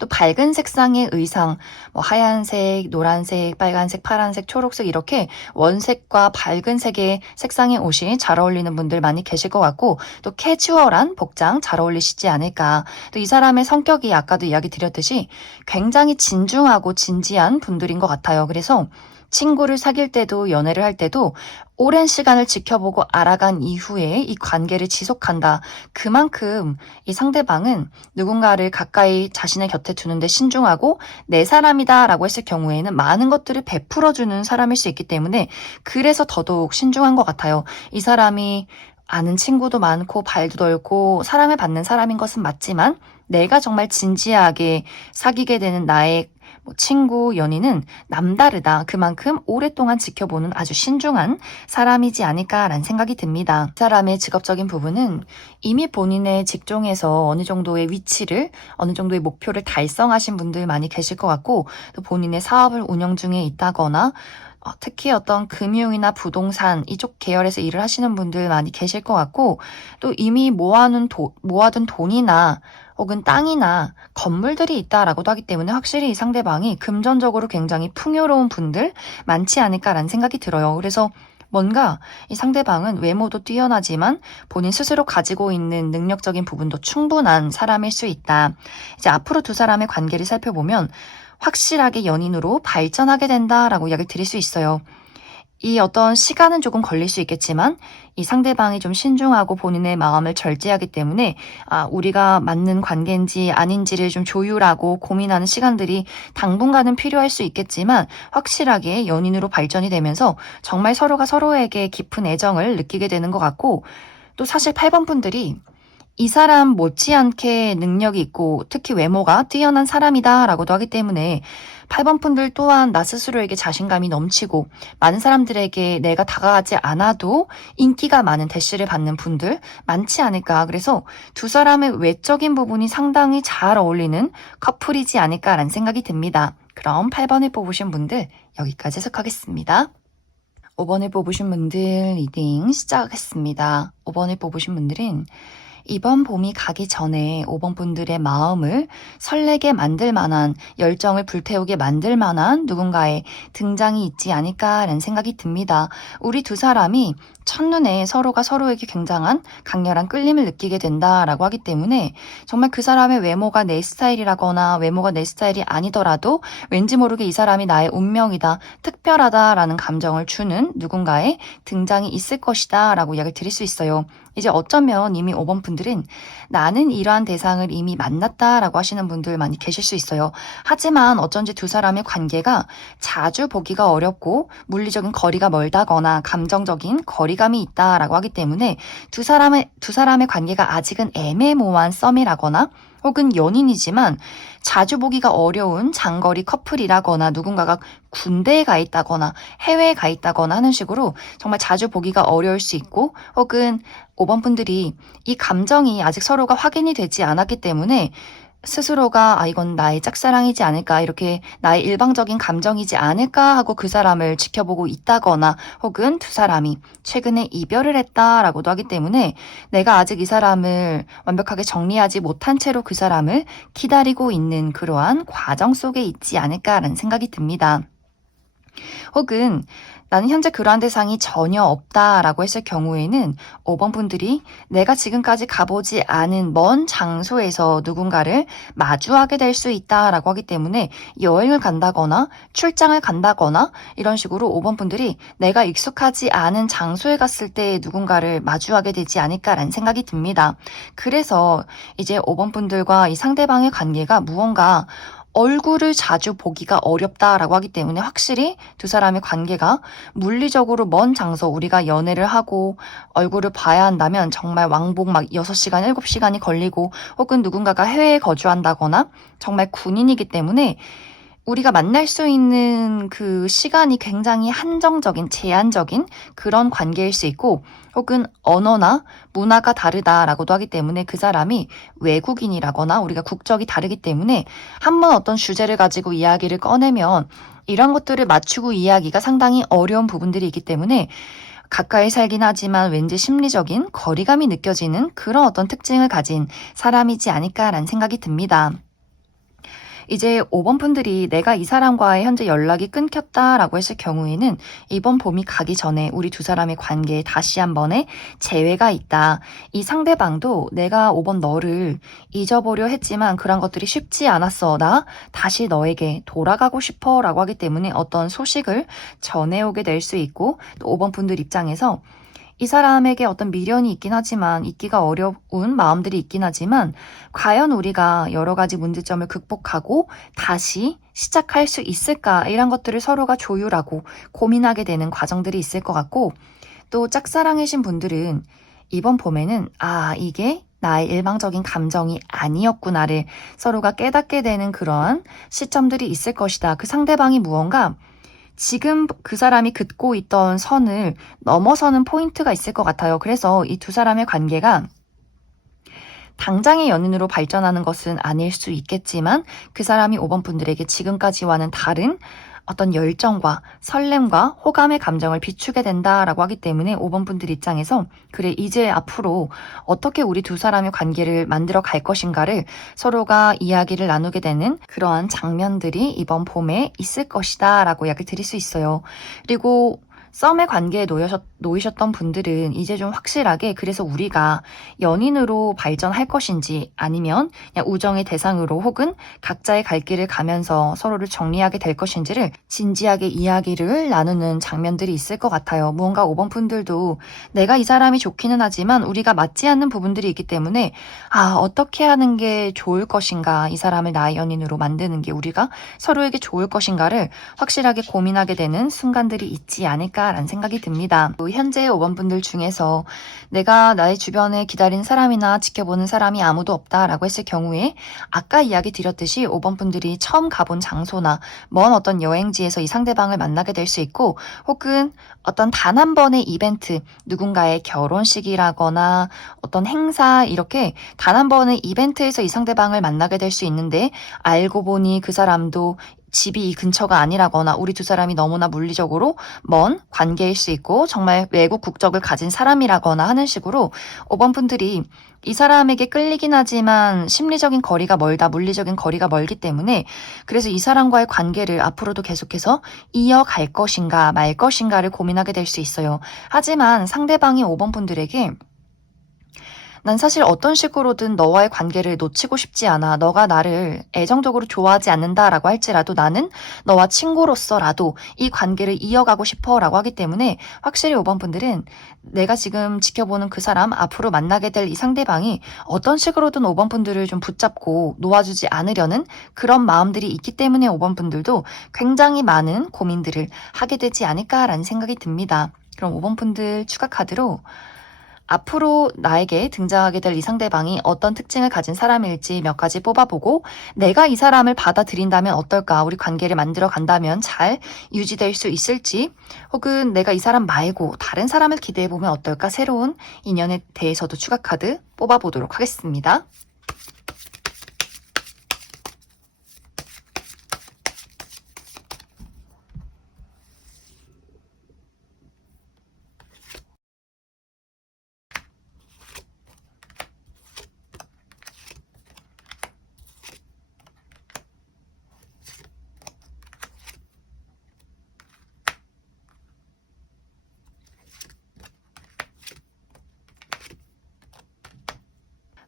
또 밝은 색상의 의상, 뭐 하얀색, 노란색, 빨간색, 파란색, 초록색 이렇게 원색과 밝은 색의 색상의 옷이 잘 어울리는 분들 많이 계실 것 같고 또 캐주얼한 복장 잘 어울리시지 않을까. 또 이 사람의 성격이 아까도 이야기 드렸듯이 굉장히 진중하고 진지한 분들인 것 같아요. 그래서 친구를 사귈 때도 연애를 할 때도 오랜 시간을 지켜보고 알아간 이후에 이 관계를 지속한다. 그만큼 이 상대방은 누군가를 가까이 자신의 곁에 두는데 신중하고 내 사람이다 라고 했을 경우에는 많은 것들을 베풀어주는 사람일 수 있기 때문에 그래서 더더욱 신중한 것 같아요. 이 사람이 아는 친구도 많고 발도 넓고 사랑을 받는 사람인 것은 맞지만 내가 정말 진지하게 사귀게 되는 나의 친구, 연인은 남다르다. 그만큼 오랫동안 지켜보는 아주 신중한 사람이지 않을까라는 생각이 듭니다. 이 사람의 직업적인 부분은 이미 본인의 직종에서 어느 정도의 위치를, 어느 정도의 목표를 달성하신 분들 많이 계실 것 같고 또 본인의 사업을 운영 중에 있다거나 특히 어떤 금융이나 부동산 이쪽 계열에서 일을 하시는 분들 많이 계실 것 같고 또 이미 모아둔 돈이나 혹은 땅이나 건물들이 있다라고도 하기 때문에 확실히 이 상대방이 금전적으로 굉장히 풍요로운 분들 많지 않을까라는 생각이 들어요. 그래서 뭔가 이 상대방은 외모도 뛰어나지만 본인 스스로 가지고 있는 능력적인 부분도 충분한 사람일 수 있다. 이제 앞으로 두 사람의 관계를 살펴보면 확실하게 연인으로 발전하게 된다라고 이야기를 드릴 수 있어요. 이 어떤 시간은 조금 걸릴 수 있겠지만 이 상대방이 좀 신중하고 본인의 마음을 절제하기 때문에 우리가 맞는 관계인지 아닌지를 좀 조율하고 고민하는 시간들이 당분간은 필요할 수 있겠지만 확실하게 연인으로 발전이 되면서 정말 서로가 서로에게 깊은 애정을 느끼게 되는 것 같고 또 사실 8번 분들이 이 사람 못지않게 능력이 있고 특히 외모가 뛰어난 사람이다라고도 하기 때문에 8번 분들 또한 나 스스로에게 자신감이 넘치고 많은 사람들에게 내가 다가가지 않아도 인기가 많은 대시를 받는 분들 많지 않을까. 그래서 두 사람의 외적인 부분이 상당히 잘 어울리는 커플이지 않을까라는 생각이 듭니다. 그럼 8번을 뽑으신 분들 여기까지 해석하겠습니다. 5번을 뽑으신 분들 리딩 시작하겠습니다. 5번을 뽑으신 분들은 이번 봄이 가기 전에 5번 분들의 마음을 설레게 만들 만한, 열정을 불태우게 만들 만한 누군가의 등장이 있지 않을까라는 생각이 듭니다. 우리 두 사람이 첫눈에 서로가 서로에게 굉장한 강렬한 끌림을 느끼게 된다라고 하기 때문에 정말 그 사람의 외모가 내 스타일이라거나 외모가 내 스타일이 아니더라도 왠지 모르게 이 사람이 나의 운명이다, 특별하다라는 감정을 주는 누군가의 등장이 있을 것이다 라고 이야기를 드릴 수 있어요. 이제 어쩌면 이미 5번 분들은 나는 이러한 대상을 이미 만났다라고 하시는 분들 많이 계실 수 있어요. 하지만 어쩐지 두 사람의 관계가 자주 보기가 어렵고 물리적인 거리가 멀다거나 감정적인 거리감이 있다라고 하기 때문에 두 사람의 관계가 아직은 애매모호한 썸이라거나 혹은 연인이지만 자주 보기가 어려운 장거리 커플이라거나 누군가가 군대에 가 있다거나 해외에 가 있다거나 하는 식으로 정말 자주 보기가 어려울 수 있고 혹은 5번 분들이 이 감정이 아직 서로가 확인이 되지 않았기 때문에 스스로가 이건 나의 짝사랑이지 않을까, 이렇게 나의 일방적인 감정이지 않을까 하고 그 사람을 지켜보고 있다거나 혹은 두 사람이 최근에 이별을 했다라고도 하기 때문에 내가 아직 이 사람을 완벽하게 정리하지 못한 채로 그 사람을 기다리고 있는 그러한 과정 속에 있지 않을까라는 생각이 듭니다. 혹은 나는 현재 그러한 대상이 전혀 없다라고 했을 경우에는 5번 분들이 내가 지금까지 가보지 않은 먼 장소에서 누군가를 마주하게 될 수 있다라고 하기 때문에 여행을 간다거나 출장을 간다거나 이런 식으로 5번 분들이 내가 익숙하지 않은 장소에 갔을 때 누군가를 마주하게 되지 않을까라는 생각이 듭니다. 그래서 이제 5번 분들과 이 상대방의 관계가 무언가 얼굴을 자주 보기가 어렵다라고 하기 때문에 확실히 두 사람의 관계가 물리적으로 먼 장소, 우리가 연애를 하고 얼굴을 봐야 한다면 정말 왕복 막 6시간, 7시간이 걸리고 혹은 누군가가 해외에 거주한다거나 정말 군인이기 때문에 우리가 만날 수 있는 그 시간이 굉장히 한정적인, 제한적인 그런 관계일 수 있고 혹은 언어나 문화가 다르다라고도 하기 때문에 그 사람이 외국인이라거나 우리가 국적이 다르기 때문에 한번 어떤 주제를 가지고 이야기를 꺼내면 이런 것들을 맞추고 이야기가 상당히 어려운 부분들이 있기 때문에 가까이 살긴 하지만 왠지 심리적인 거리감이 느껴지는 그런 어떤 특징을 가진 사람이지 않을까라는 생각이 듭니다. 이제 5번 분들이 내가 이 사람과의 현재 연락이 끊겼다라고 했을 경우에는 이번 봄이 가기 전에 우리 두 사람의 관계에 다시 한 번의 재회가 있다. 이 상대방도 내가 5번 너를 잊어보려 했지만 그런 것들이 쉽지 않았어. 나 다시 너에게 돌아가고 싶어 라고 하기 때문에 어떤 소식을 전해오게 될 수 있고 또 5번 분들 입장에서 이 사람에게 어떤 미련이 있긴 하지만 잊기가 어려운 마음들이 있긴 하지만 과연 우리가 여러 가지 문제점을 극복하고 다시 시작할 수 있을까, 이런 것들을 서로가 조율하고 고민하게 되는 과정들이 있을 것 같고 또 짝사랑이신 분들은 이번 봄에는 이게 나의 일방적인 감정이 아니었구나를 서로가 깨닫게 되는 그런 시점들이 있을 것이다. 그 상대방이 무언가 지금 그 사람이 긋고 있던 선을 넘어서는 포인트가 있을 것 같아요. 그래서 이 두 사람의 관계가 당장의 연인으로 발전하는 것은 아닐 수 있겠지만 그 사람이 5번 분들에게 지금까지와는 다른 어떤 열정과 설렘과 호감의 감정을 비추게 된다라고 하기 때문에 5번 분들 입장에서 그래, 이제 앞으로 어떻게 우리 두 사람의 관계를 만들어 갈 것인가를 서로가 이야기를 나누게 되는 그러한 장면들이 이번 봄에 있을 것이다 라고 이야기를 드릴 수 있어요. 그리고 썸의 관계에 놓이셨던 분들은 이제 좀 확실하게 그래서 우리가 연인으로 발전할 것인지 아니면 그냥 우정의 대상으로 혹은 각자의 갈 길을 가면서 서로를 정리하게 될 것인지를 진지하게 이야기를 나누는 장면들이 있을 것 같아요. 무언가 5번 분들도 내가 이 사람이 좋기는 하지만 우리가 맞지 않는 부분들이 있기 때문에 어떻게 하는 게 좋을 것인가, 이 사람을 나의 연인으로 만드는 게 우리가 서로에게 좋을 것인가를 확실하게 고민하게 되는 순간들이 있지 않을까 라는 생각이 듭니다. 현재 5번 분들 중에서 내가 나의 주변에 기다린 사람이나 지켜보는 사람이 아무도 없다라고 했을 경우에 아까 이야기 드렸듯이 5번 분들이 처음 가본 장소나 먼 어떤 여행지에서 이 상대방을 만나게 될 수 있고 혹은 어떤 단 한 번의 이벤트, 누군가의 결혼식이라거나 어떤 행사, 이렇게 단 한 번의 이벤트에서 이 상대방을 만나게 될 수 있는데 알고 보니 그 사람도 집이 이 근처가 아니라거나 우리 두 사람이 너무나 물리적으로 먼 관계일 수 있고 정말 외국 국적을 가진 사람이라거나 하는 식으로 5번 분들이 이 사람에게 끌리긴 하지만 심리적인 거리가 멀다, 물리적인 거리가 멀기 때문에 그래서 이 사람과의 관계를 앞으로도 계속해서 이어갈 것인가 말 것인가를 고민하게 될 수 있어요. 하지만 상대방이 5번 분들에게 난 사실 어떤 식으로든 너와의 관계를 놓치고 싶지 않아. 너가 나를 애정적으로 좋아하지 않는다라고 할지라도 나는 너와 친구로서라도 이 관계를 이어가고 싶어라고 하기 때문에 확실히 5번 분들은 내가 지금 지켜보는 그 사람, 앞으로 만나게 될 이 상대방이 어떤 식으로든 5번 분들을 좀 붙잡고 놓아주지 않으려는 그런 마음들이 있기 때문에 5번 분들도 굉장히 많은 고민들을 하게 되지 않을까라는 생각이 듭니다. 그럼 5번 분들 추가 카드로 앞으로 나에게 등장하게 될 이 상대방이 어떤 특징을 가진 사람일지 몇 가지 뽑아보고 내가 이 사람을 받아들인다면 어떨까, 우리 관계를 만들어 간다면 잘 유지될 수 있을지, 혹은 내가 이 사람 말고 다른 사람을 기대해보면 어떨까, 새로운 인연에 대해서도 추가 카드 뽑아보도록 하겠습니다.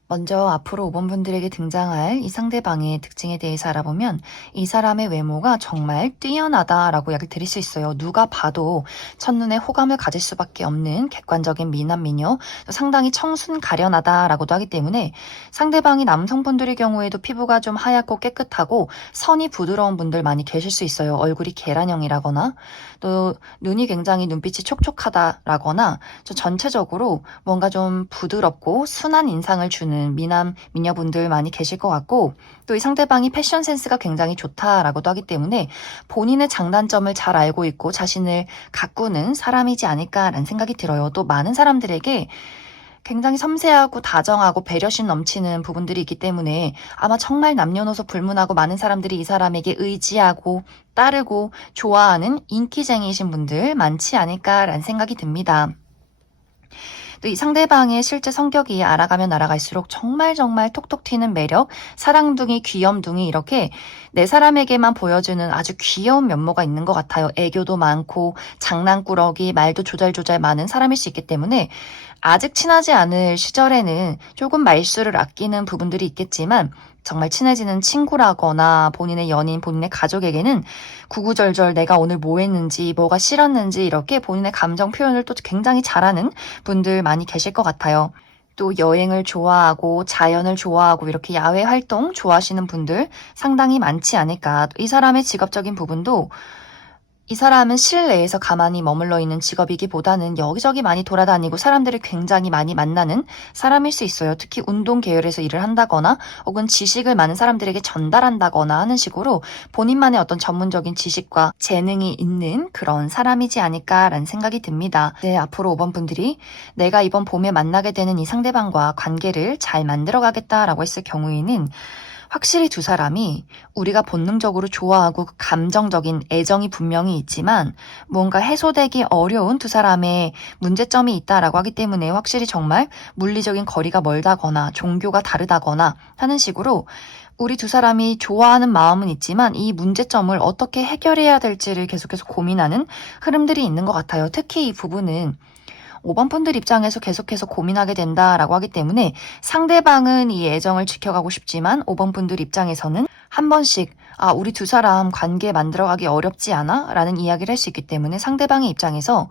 먼저 앞으로 5번 분들에게 등장할 이 상대방의 특징에 대해서 알아보면 이 사람의 외모가 정말 뛰어나다라고 이야기를 드릴 수 있어요. 누가 봐도 첫눈에 호감을 가질 수밖에 없는 객관적인 미남 미녀, 상당히 청순 가련하다라고도 하기 때문에 상대방이 남성분들의 경우에도 피부가 좀 하얗고 깨끗하고 선이 부드러운 분들 많이 계실 수 있어요. 얼굴이 계란형이라거나 또 눈이 굉장히 눈빛이 촉촉하다라거나 전체적으로 뭔가 좀 부드럽고 순한 인상을 주는 미남 미녀분들 많이 계실 것 같고, 또 이 상대방이 패션 센스가 굉장히 좋다라고도 하기 때문에 본인의 장단점을 잘 알고 있고 자신을 가꾸는 사람이지 않을까라는 생각이 들어요. 또 많은 사람들에게 굉장히 섬세하고 다정하고 배려심 넘치는 부분들이 있기 때문에 아마 정말 남녀노소 불문하고 많은 사람들이 이 사람에게 의지하고 따르고 좋아하는 인기쟁이이신 분들 많지 않을까라는 생각이 듭니다. 또 이 상대방의 실제 성격이 알아가면 알아갈수록 정말 톡톡 튀는 매력, 사랑둥이, 귀염둥이 이렇게 내 사람에게만 보여주는 아주 귀여운 면모가 있는 것 같아요. 애교도 많고 장난꾸러기, 말도 조잘조잘 많은 사람일 수 있기 때문에 아직 친하지 않을 시절에는 조금 말수를 아끼는 부분들이 있겠지만 정말 친해지는 친구라거나 본인의 연인, 본인의 가족에게는 구구절절 내가 오늘 뭐 했는지, 뭐가 싫었는지 이렇게 본인의 감정 표현을 또 굉장히 잘하는 분들 많이 계실 것 같아요. 또 여행을 좋아하고 자연을 좋아하고 이렇게 야외 활동 좋아하시는 분들 상당히 많지 않을까. 이 사람의 직업적인 부분도 이 사람은 실내에서 가만히 머물러 있는 직업이기보다는 여기저기 많이 돌아다니고 사람들을 굉장히 많이 만나는 사람일 수 있어요. 특히 운동 계열에서 일을 한다거나 혹은 지식을 많은 사람들에게 전달한다거나 하는 식으로 본인만의 어떤 전문적인 지식과 재능이 있는 그런 사람이지 않을까라는 생각이 듭니다. 네, 앞으로 5번 분들이 내가 이번 봄에 만나게 되는 이 상대방과 관계를 잘 만들어가겠다라고 했을 경우에는 확실히 두 사람이 우리가 본능적으로 좋아하고 감정적인 애정이 분명히 있지만 뭔가 해소되기 어려운 두 사람의 문제점이 있다라고 하기 때문에 확실히 정말 물리적인 거리가 멀다거나 종교가 다르다거나 하는 식으로 우리 두 사람이 좋아하는 마음은 있지만 이 문제점을 어떻게 해결해야 될지를 계속해서 고민하는 흐름들이 있는 것 같아요. 특히 이 부분은 5번 분들 입장에서 계속해서 고민하게 된다라고 하기 때문에 상대방은 이 애정을 지켜가고 싶지만 5번 분들 입장에서는 한 번씩 우리 두 사람 관계 만들어가기 어렵지 않아? 라는 이야기를 할 수 있기 때문에 상대방의 입장에서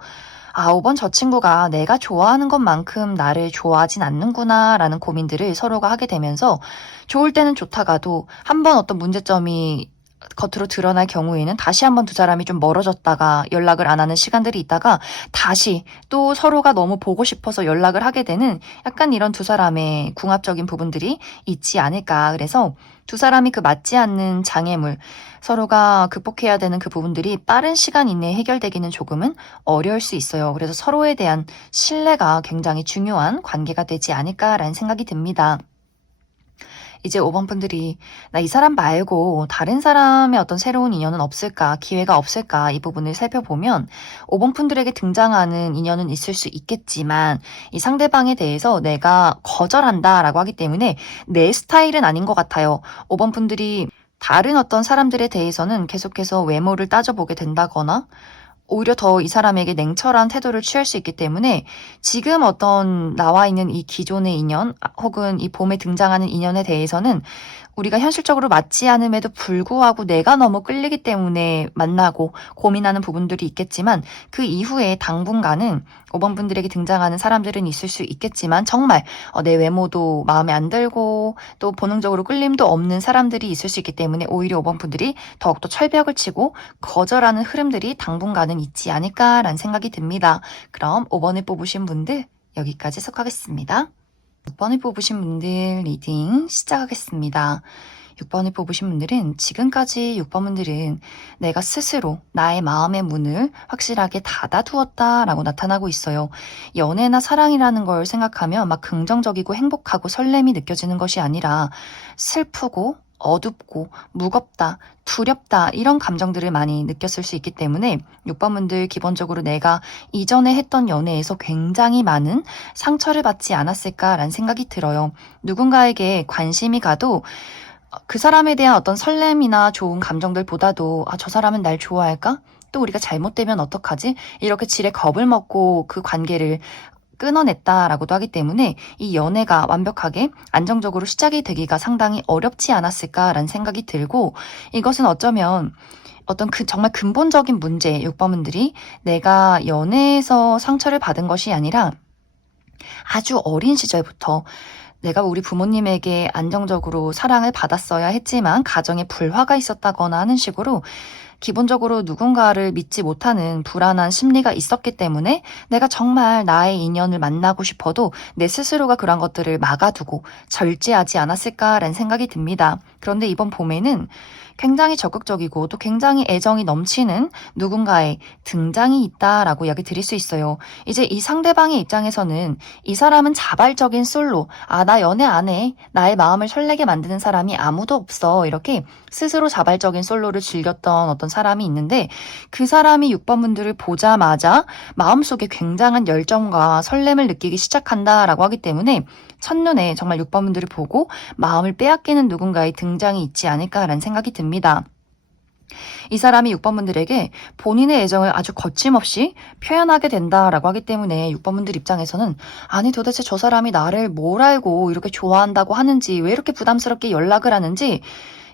5번 저 친구가 내가 좋아하는 것만큼 나를 좋아하진 않는구나 라는 고민들을 서로가 하게 되면서 좋을 때는 좋다가도 한번 어떤 문제점이 겉으로 드러날 경우에는 다시 한번 두 사람이 좀 멀어졌다가 연락을 안 하는 시간들이 있다가 다시 또 서로가 너무 보고 싶어서 연락을 하게 되는 약간 이런 두 사람의 궁합적인 부분들이 있지 않을까. 그래서 두 사람이 그 맞지 않는 장애물, 서로가 극복해야 되는 그 부분들이 빠른 시간 이내에 해결되기는 조금은 어려울 수 있어요. 그래서 서로에 대한 신뢰가 굉장히 중요한 관계가 되지 않을까라는 생각이 듭니다. 이제 5번 분들이 나 이 사람 말고 다른 사람의 어떤 새로운 인연은 없을까, 기회가 없을까 이 부분을 살펴보면 5번 분들에게 등장하는 인연은 있을 수 있겠지만 이 상대방에 대해서 내가 거절한다라고 하기 때문에 내 스타일은 아닌 것 같아요. 5번 분들이 다른 어떤 사람들에 대해서는 계속해서 외모를 따져보게 된다거나 오히려 더 이 사람에게 냉철한 태도를 취할 수 있기 때문에 지금 어떤 나와 있는 이 기존의 인연 혹은 이 봄에 등장하는 인연에 대해서는 우리가 현실적으로 맞지 않음에도 불구하고 내가 너무 끌리기 때문에 만나고 고민하는 부분들이 있겠지만 그 이후에 당분간은 5번 분들에게 등장하는 사람들은 있을 수 있겠지만 정말 내 외모도 마음에 안 들고 또 본능적으로 끌림도 없는 사람들이 있을 수 있기 때문에 오히려 5번 분들이 더욱더 철벽을 치고 거절하는 흐름들이 당분간은 있지 않을까라는 생각이 듭니다. 그럼 5번을 뽑으신 분들 여기까지 속하겠습니다. 6번을 뽑으신 분들 리딩 시작하겠습니다. 6번을 뽑으신 분들은 지금까지 6번 분들은 내가 스스로 나의 마음의 문을 확실하게 닫아두었다라고 나타나고 있어요. 연애나 사랑이라는 걸 생각하면 막 긍정적이고 행복하고 설렘이 느껴지는 것이 아니라 슬프고 어둡고 무겁다, 두렵다 이런 감정들을 많이 느꼈을 수 있기 때문에 6번 분들 기본적으로 내가 이전에 했던 연애에서 굉장히 많은 상처를 받지 않았을까라는 생각이 들어요. 누군가에게 관심이 가도 그 사람에 대한 어떤 설렘이나 좋은 감정들보다도 저 사람은 날 좋아할까? 또 우리가 잘못되면 어떡하지? 이렇게 지레 겁을 먹고 그 관계를 끊어냈다라고도 하기 때문에 이 연애가 완벽하게 안정적으로 시작이 되기가 상당히 어렵지 않았을까라는 생각이 들고 이것은 어쩌면 어떤 정말 근본적인 문제 6번분들이 내가 연애에서 상처를 받은 것이 아니라 아주 어린 시절부터 내가 우리 부모님에게 안정적으로 사랑을 받았어야 했지만 가정에 불화가 있었다거나 하는 식으로 기본적으로 누군가를 믿지 못하는 불안한 심리가 있었기 때문에 내가 정말 나의 인연을 만나고 싶어도 내 스스로가 그런 것들을 막아두고 절제하지 않았을까라는 생각이 듭니다. 그런데 이번 봄에는 굉장히 적극적이고 또 굉장히 애정이 넘치는 누군가의 등장이 있다라고 이야기 드릴 수 있어요. 이제 이 상대방의 입장에서는 이 사람은 자발적인 솔로, 나 연애 안 해. 나의 마음을 설레게 만드는 사람이 아무도 없어. 이렇게 스스로 자발적인 솔로를 즐겼던 어떤 사람이 있는데 그 사람이 6번 분들을 보자마자 마음속에 굉장한 열정과 설렘을 느끼기 시작한다라고 하기 때문에 첫눈에 정말 6번 분들을 보고 마음을 빼앗기는 누군가의 등장이 있지 않을까라는 생각이 듭니다. 이 사람이 6번 분들에게 본인의 애정을 아주 거침없이 표현하게 된다라고 하기 때문에 6번 분들 입장에서는 아니 도대체 저 사람이 나를 뭘 알고 이렇게 좋아한다고 하는지 왜 이렇게 부담스럽게 연락을 하는지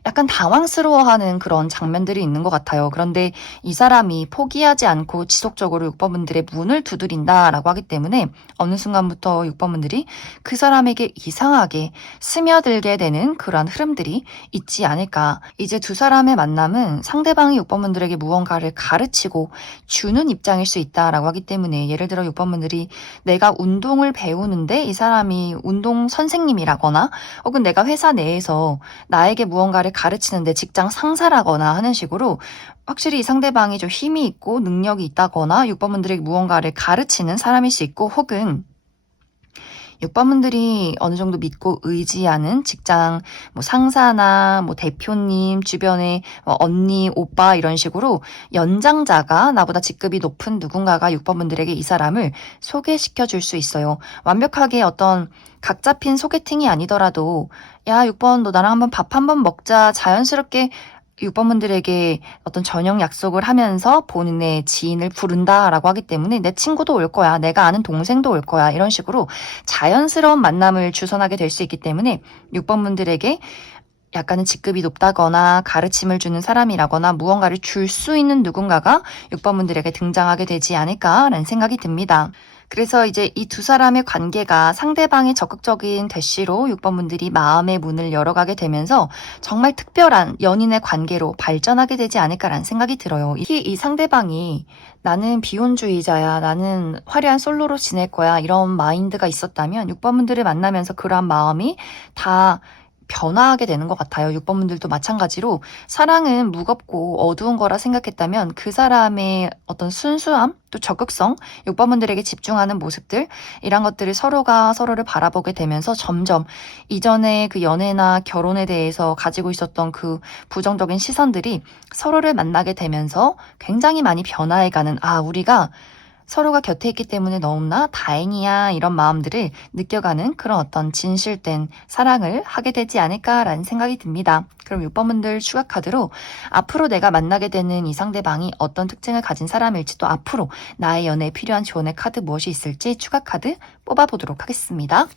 약간 당황스러워하는 그런 장면들이 있는 것 같아요. 그런데 이 사람이 포기하지 않고 지속적으로 6번 분들의 문을 두드린다라고 하기 때문에 어느 순간부터 6번 분들이 그 사람에게 이상하게 스며들게 되는 그러한 흐름들이 있지 않을까. 이제 두 사람의 만남은 상대방이 6번 분들에게 무언가를 가르치고 주는 입장일 수 있다라고 하기 때문에 예를 들어 6번 분들이 내가 운동을 배우는데 이 사람이 운동 선생님이라거나 혹은 내가 회사 내에서 나에게 무언가를 가르치는데 직장 상사라거나 하는 식으로 확실히 이 상대방이 좀 힘이 있고 능력이 있다거나 6번 분들에게 무언가를 가르치는 사람일 수 있고 혹은 6번 분들이 어느 정도 믿고 의지하는 직장 상사나 대표님 주변에 언니 오빠 이런 식으로 연장자가 나보다 직급이 높은 누군가가 6번 분들에게 이 사람을 소개시켜 줄 수 있어요. 완벽하게 어떤 각 잡힌 소개팅이 아니더라도 야 6번 너 나랑 한번 밥 한번 먹자 자연스럽게 6번 분들에게 어떤 저녁 약속을 하면서 본인의 지인을 부른다라고 하기 때문에 내 친구도 올 거야. 내가 아는 동생도 올 거야. 이런 식으로 자연스러운 만남을 주선하게 될 수 있기 때문에 6번 분들에게 약간은 직급이 높다거나 가르침을 주는 사람이라거나 무언가를 줄 수 있는 누군가가 6번 분들에게 등장하게 되지 않을까라는 생각이 듭니다. 그래서 이제 이 두 사람의 관계가 상대방의 적극적인 대시로 6번 분들이 마음의 문을 열어가게 되면서 정말 특별한 연인의 관계로 발전하게 되지 않을까라는 생각이 들어요. 특히 이 상대방이 나는 비혼주의자야, 나는 화려한 솔로로 지낼 거야 이런 마인드가 있었다면 6번 분들을 만나면서 그러한 마음이 다 변화하게 되는 것 같아요. 6번 분들도 마찬가지로 사랑은 무겁고 어두운 거라 생각했다면 그 사람의 어떤 순수함, 또 적극성, 6번 분들에게 집중하는 모습들, 이런 것들을 서로가 서로를 바라보게 되면서 점점 이전에 그 연애나 결혼에 대해서 가지고 있었던 그 부정적인 시선들이 서로를 만나게 되면서 굉장히 많이 변화해가는, 우리가 서로가 곁에 있기 때문에 너무나 다행이야, 이런 마음들을 느껴가는 그런 어떤 진실된 사랑을 하게 되지 않을까라는 생각이 듭니다. 그럼 6번 분들 추가 카드로 앞으로 내가 만나게 되는 이 상대방이 어떤 특징을 가진 사람일지, 또 앞으로 나의 연애에 필요한 조언의 카드 무엇이 있을지 추가 카드 뽑아보도록 하겠습니다.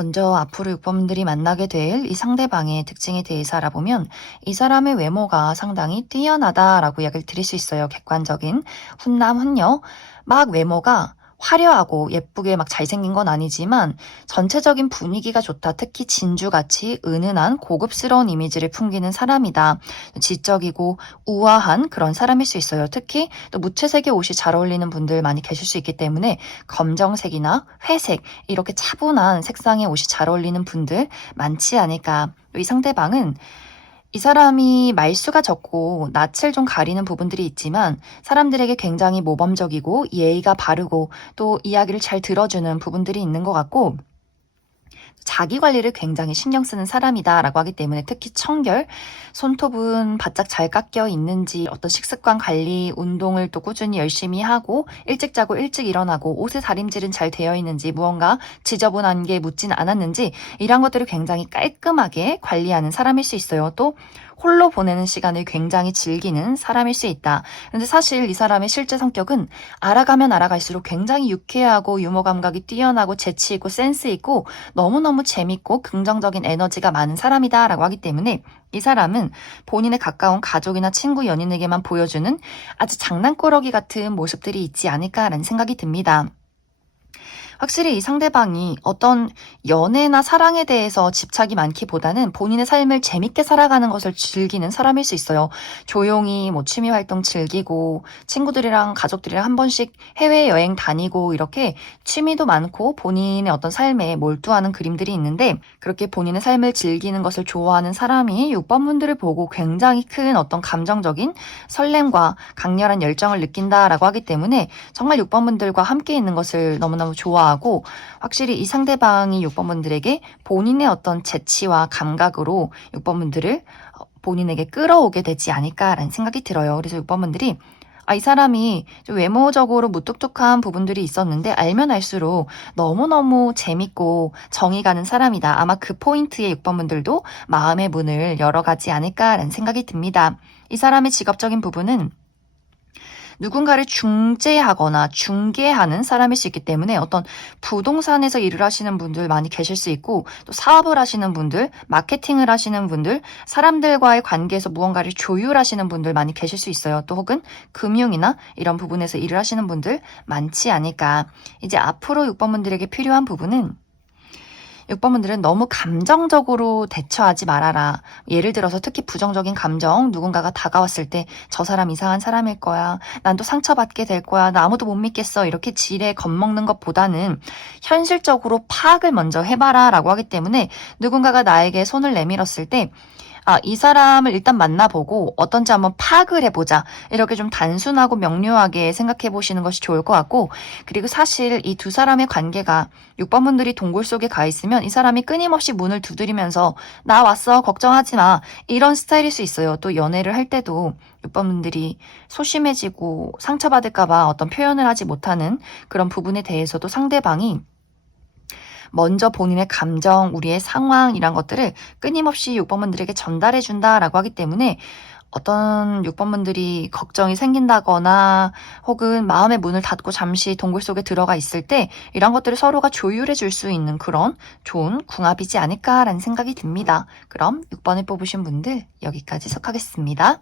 먼저 앞으로 6번분들이 만나게 될 이 상대방의 특징에 대해서 알아보면 이 사람의 외모가 상당히 뛰어나다라고 이야기를 드릴 수 있어요. 객관적인 훈남 훈녀. 막 외모가 화려하고 예쁘게 막 잘생긴 건 아니지만 전체적인 분위기가 좋다. 특히 진주같이 은은한 고급스러운 이미지를 풍기는 사람이다. 지적이고 우아한 그런 사람일 수 있어요. 특히 또 무채색의 옷이 잘 어울리는 분들 많이 계실 수 있기 때문에 검정색이나 회색, 이렇게 차분한 색상의 옷이 잘 어울리는 분들 많지 않을까. 이 상대방은 이 사람이 말수가 적고 낯을 좀 가리는 부분들이 있지만 사람들에게 굉장히 모범적이고 예의가 바르고 또 이야기를 잘 들어주는 부분들이 있는 것 같고, 자기 관리를 굉장히 신경 쓰는 사람이다라고 하기 때문에 특히 청결, 손톱은 바짝 잘 깎여 있는지, 어떤 식습관 관리, 운동을 또 꾸준히 열심히 하고 일찍 자고 일찍 일어나고 옷의 다림질은 잘 되어 있는지, 무언가 지저분한 게 묻진 않았는지, 이런 것들을 굉장히 깔끔하게 관리하는 사람일 수 있어요. 또 홀로 보내는 시간을 굉장히 즐기는 사람일 수 있다. 근데 사실 이 사람의 실제 성격은 알아가면 알아갈수록 굉장히 유쾌하고 유머 감각이 뛰어나고 재치 있고 센스 있고 너무너무 재밌고 긍정적인 에너지가 많은 사람이다라고 하기 때문에 이 사람은 본인의 가까운 가족이나 친구, 연인에게만 보여주는 아주 장난꾸러기 같은 모습들이 있지 않을까라는 생각이 듭니다. 확실히 이 상대방이 어떤 연애나 사랑에 대해서 집착이 많기보다는 본인의 삶을 재밌게 살아가는 것을 즐기는 사람일 수 있어요. 조용히 취미 활동 즐기고 친구들이랑 가족들이랑 한 번씩 해외여행 다니고 이렇게 취미도 많고 본인의 어떤 삶에 몰두하는 그림들이 있는데, 그렇게 본인의 삶을 즐기는 것을 좋아하는 사람이 6번 분들을 보고 굉장히 큰 어떤 감정적인 설렘과 강렬한 열정을 느낀다라고 하기 때문에 정말 6번 분들과 함께 있는 것을 너무너무 좋아하고, 확실히 이 상대방이 6번 분들에게 본인의 어떤 재치와 감각으로 6번 분들을 본인에게 끌어오게 되지 않을까라는 생각이 들어요. 그래서 6번 분들이 이 사람이 좀 외모적으로 무뚝뚝한 부분들이 있었는데 알면 알수록 너무너무 재밌고 정이 가는 사람이다. 아마 그 포인트에 6번 분들도 마음의 문을 열어가지 않을까라는 생각이 듭니다. 이 사람의 직업적인 부분은 누군가를 중재하거나 중개하는 사람일 수 있기 때문에 어떤 부동산에서 일을 하시는 분들 많이 계실 수 있고, 또 사업을 하시는 분들, 마케팅을 하시는 분들, 사람들과의 관계에서 무언가를 조율하시는 분들 많이 계실 수 있어요. 또 혹은 금융이나 이런 부분에서 일을 하시는 분들 많지 않을까. 이제 앞으로 6번 분들에게 필요한 부분은 6번 분들은 너무 감정적으로 대처하지 말아라. 예를 들어서 특히 부정적인 감정, 누군가가 다가왔을 때 저 사람 이상한 사람일 거야. 난 또 상처받게 될 거야. 나 아무도 못 믿겠어. 이렇게 지레 겁먹는 것보다는 현실적으로 파악을 먼저 해봐라 라고 하기 때문에 누군가가 나에게 손을 내밀었을 때 이 사람을 일단 만나보고 어떤지 한번 파악을 해보자. 이렇게 좀 단순하고 명료하게 생각해 보시는 것이 좋을 것 같고, 그리고 사실 이 두 사람의 관계가 6번 분들이 동굴 속에 가 있으면 이 사람이 끊임없이 문을 두드리면서 나 왔어, 걱정하지 마, 이런 스타일일 수 있어요. 또 연애를 할 때도 6번 분들이 소심해지고 상처받을까 봐 어떤 표현을 하지 못하는 그런 부분에 대해서도 상대방이 먼저 본인의 감정, 우리의 상황, 이런 것들을 끊임없이 6번 분들에게 전달해 준다라고 하기 때문에 어떤 6번 분들이 걱정이 생긴다거나 혹은 마음의 문을 닫고 잠시 동굴 속에 들어가 있을 때 이런 것들을 서로가 조율해 줄 수 있는 그런 좋은 궁합이지 않을까라는 생각이 듭니다. 그럼 6번을 뽑으신 분들 여기까지 속하겠습니다.